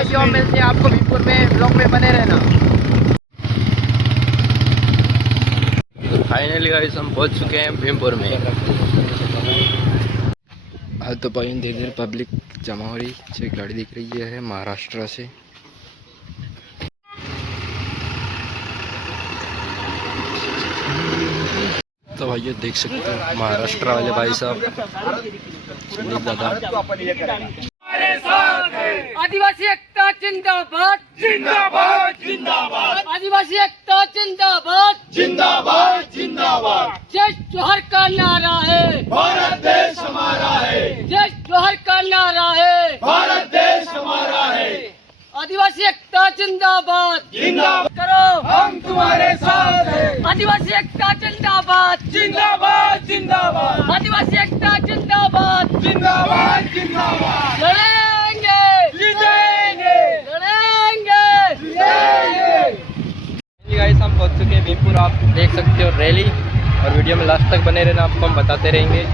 भाइयों, मिलते हैं आपको भीमपुर में, ब्लॉग में बने रहना। फाइनली गाइस हम पहुंच चुके हैं भीमपुर में। हाँ तो भाई धीरे धीरे पब्लिक जमा हो रही है। एक गाड़ी दिख रही है महाराष्ट्र से। तो भाई ये देख सकते हो महाराष्ट्र वाले भाई साहब दादा। आदिवासी एकता जिंदाबाद जिंदाबाद जिंदाबाद, आदिवासी एकता जिंदाबाद जिंदाबाद जिंदाबाद। जय जोहर का नारा है, भारत देश हमारा है, जय जोहर का नारा है, भारत देश हमारा है। आदिवासी एकता जिंदाबाद जिंदाबाद करो, हम तुम्हारे साथ हैं। आदिवासी एकता जिंदाबाद जिंदाबाद जिंदाबाद, आदिवासी एकता जिंदाबाद जिंदाबाद जिंदाबाद। लड़ेंगे जीतेंगे लड़ेंगे। गाइस हम पहुंच चुके हैं भीमपुर। आप देख सकते हो रैली, और वीडियो में लास्ट तक बने रहना, आपको हम बताते रहेंगे।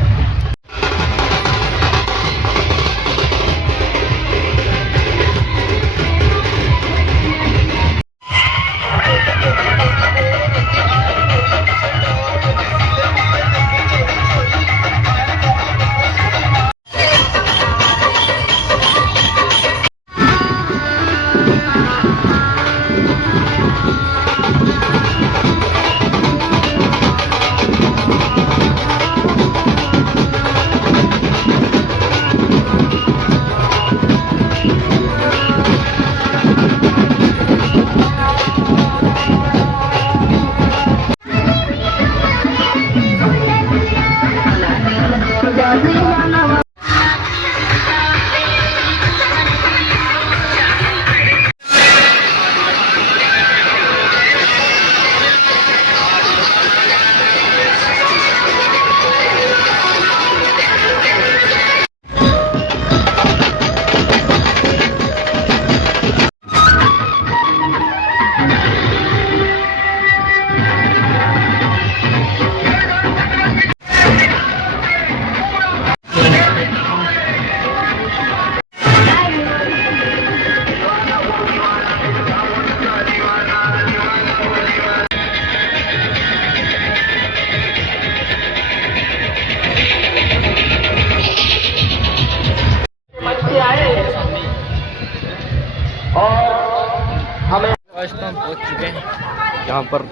आज तो हम पहुंच चुके हैं यहाँ पर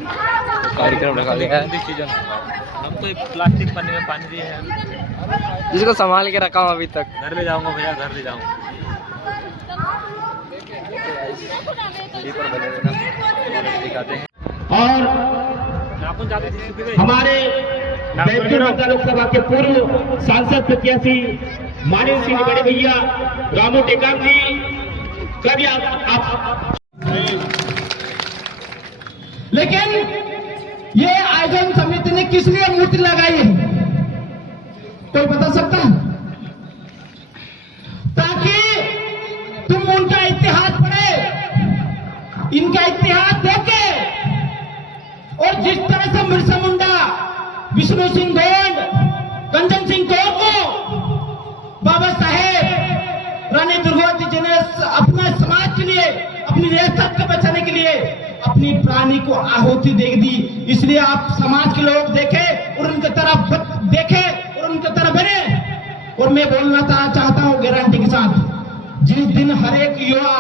कार्यक्रम रखा गया है। हम तो प्लास्टिक पन्नी में पानी दिए हैं, जिसको संभाल के रखा हूँ अभी तक। घर ले जाऊंगा भैया, घर ले जाऊंगा। पर बने रहना, दिखाते हैं। और हमारे बैतूल लोकसभा के पूर्व सांसद प्रत्याशी मानव सिंह बड़े भैया रामू टेकाम जी का भी आप लेकिन ये आयोजन समिति ने किस लिए मूर्ति लगाई है, कोई बता सकता है? ताकि तुम उनका इतिहास पढ़े, इनका इतिहास देखे, और जिस तरह से बिरसा मुंडा, विष्णु सिंह गोंड, कंचन सिंह कौर को बाबा साहेब, रानी दुर्गावती जी ने अपने समाज के लिए, अपनी रियासत को बचाने के लिए अपनी प्राणी को आहुति दे दी। इसलिए आप समाज के लोग देखें और उनके तरफ देखें और उनके तरफ बने। और मैं बोलना चाहता हूँ गारंटी के साथ, जिस दिन हर एक युवा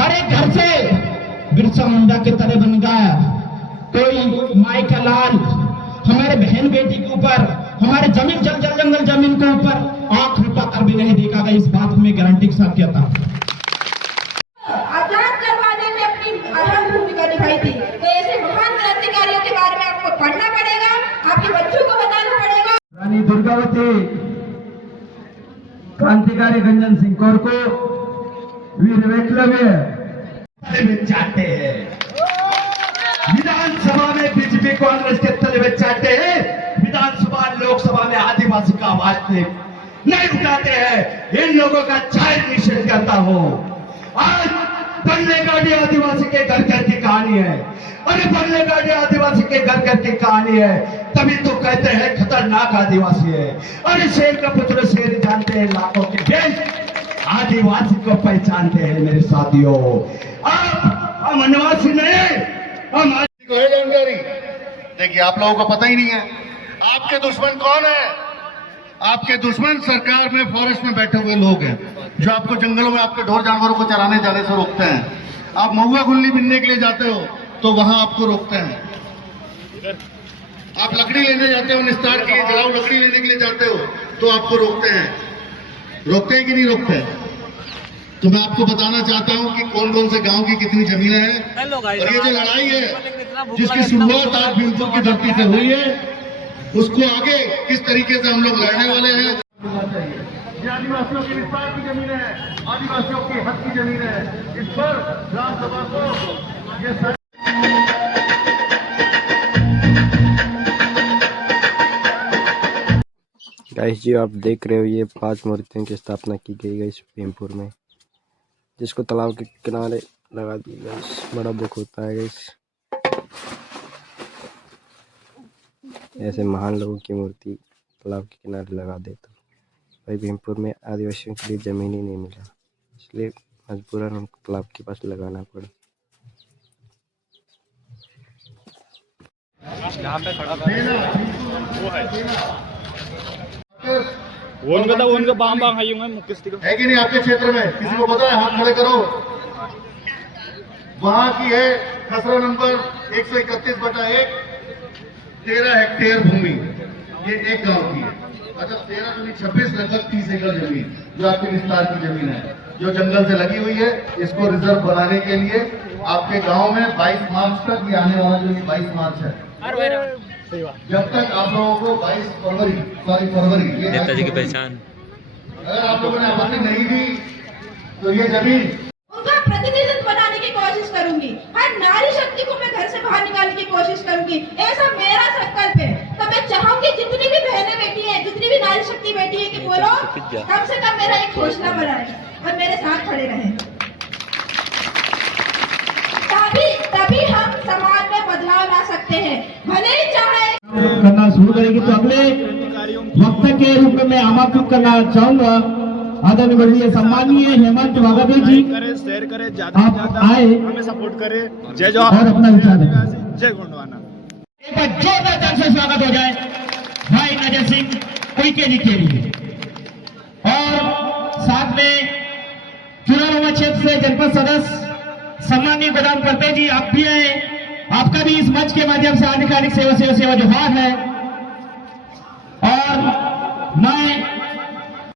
हर एक घर से बिरसा मुंडा के तरह बन गया, कोई माई का लाल हमारे बहन बेटी के ऊपर, हमारे जमीन जंगल जमीन के ऊपर आंख उठा कर भी नहीं देखा गया। इस बात में गारंटी के साथ कहता हूँ। आजाद करवाने में अपनी अहम भूमिका निभाई थी। तो ऐसे महान क्रांतिकारियों के बारे में आपको पढ़ना पड़ेगा, आपके बच्चों को बताना पड़ेगा। रानी दुर्गावती, क्रांतिकारी कंचन सिंह कौर को वीर विक्लव्य चाहते हैं, विधानसभा में बीजेपी कांग्रेस के तले में चाहते हैं, विधानसभा लोकसभा में आदिवासी का आवाज नहीं उठाते हैं। इन लोगों का जाहिर निषेध करता हूँ। आज बल्ले गाड़ी आदिवासी के घर घर की कहानी है। अरे बल्ले गाड़ी आदिवासी के घर घर की कहानी है, तभी तो कहते हैं खतरनाक आदिवासी है। अरे शेर का पुत्र शेर जानते हैं लाखों के देश। आदि आदिवासी को पहचानते हैं मेरे साथियों। हम आदिवासी नहीं, हम को है जानकारी? देखिए, आप लोगों को पता ही नहीं है आपके दुश्मन कौन है। आपके दुश्मन सरकार में, फॉरेस्ट में बैठे हुए लोग हैं जो आपको जंगलों में आपके ढोर जानवरों को चराने जाने से रोकते हैं। आप महुआ गुल्ली बिनने के लिए जाते हो तो वहां आपको रोकते हैं। आप लकड़ी लेने जाते हो निस्तार के लिए, जलाऊ लकड़ी लेने के लिए जाते हो तो आपको रोकते हैं। रोकते हैं कि नहीं रोकते हैं? तो मैं आपको बताना चाहता हूं कि कौन कौन से गांव की कितनी जमीनें हैं। और ये जो लड़ाई है जिसकी शुरुआत आज भीमपुर की धरती से हुई है, उसको आगे किस तरीके से हम लोग लड़ने वाले हैं। ये आदिवासियों की विस्तार की जमीन है, आदिवासियों के हक की जमीन है। इस पर ग्राम सभा को ये गाइस जी आप देख रहे हो ये 5 मूर्तियों की स्थापना की गई है इस भीमपुर में, जिसको तालाब के किनारे लगा दी गई। बड़ा दुख होता है गाइस, ऐसे महान लोगों की मूर्ति तालाब के किनारे लगा दे तो। भाई भीमपुर में आदिवासियों के लिए ज़मीन ही नहीं मिला, इसलिए मजबूरन उनको तालाब के पास लगाना पड़ा। यहाँ पे खड़ा उनका बाम बाम है कि नहीं आपके क्षेत्र में? किसी को पता है? हाथ खड़े करो। वहां की है खसरा नंबर 131/1, 13 हेक्टेयर भूमि, ये एक गांव की है। अच्छा 13 दूनी 26, लगभग 30 एकड़ जमीन जो आपके विस्तार की जमीन है, जो जंगल से लगी हुई है। इसको रिजर्व बनाने के लिए आपके गांव में 22 मार्च तक, ये आने वाला जो 22 मार्च है, जब तक आप लोगों को 22 फरवरी नेताजी की पहचान, अगर आप लोगों ने आपत्ति नहीं दी तो ये जमीन उनका प्रतिनिधित्व बनाने की कोशिश करूंगी। हर नारी शक्ति को मैं घर से बाहर निकालने की कोशिश करूंगी, ऐसा मेरा संकल्प है। तो मैं चाहूंगी जितनी भी बहनें बैठी है, जितनी भी नारी शक्ति बैठी है, कि वो लोग कम से कम मेरा एक घोषणा बनाए और मेरे साथ खड़े रहे। तभी हम समाज में बदलाव ला सकते हैं। भले ही चाहे करना शुरू करेंगे तो अगले वक्त के रूप में मैं आमंत्रित करना चाहूंगा आदरणीय वर्गीय सम्मानीय हेमंत वाघाबी जी, शेयर करे, आप आए, हमें सपोर्ट करे। जय जवाहर, और अपना विचार रखें। जय गोंडवाना। एक बार जोरदार ताली से स्वागत हो जाए भाई नजर सिंह उइके जी के लिए। और साथ में चुनाव क्षेत्र से जनपद सदस्य सम्मानीय गोदाम करते जी, आप भी आए। आपका भी इस मंच के माध्यम से आधिकारिक सेवा जोहार है। और मैं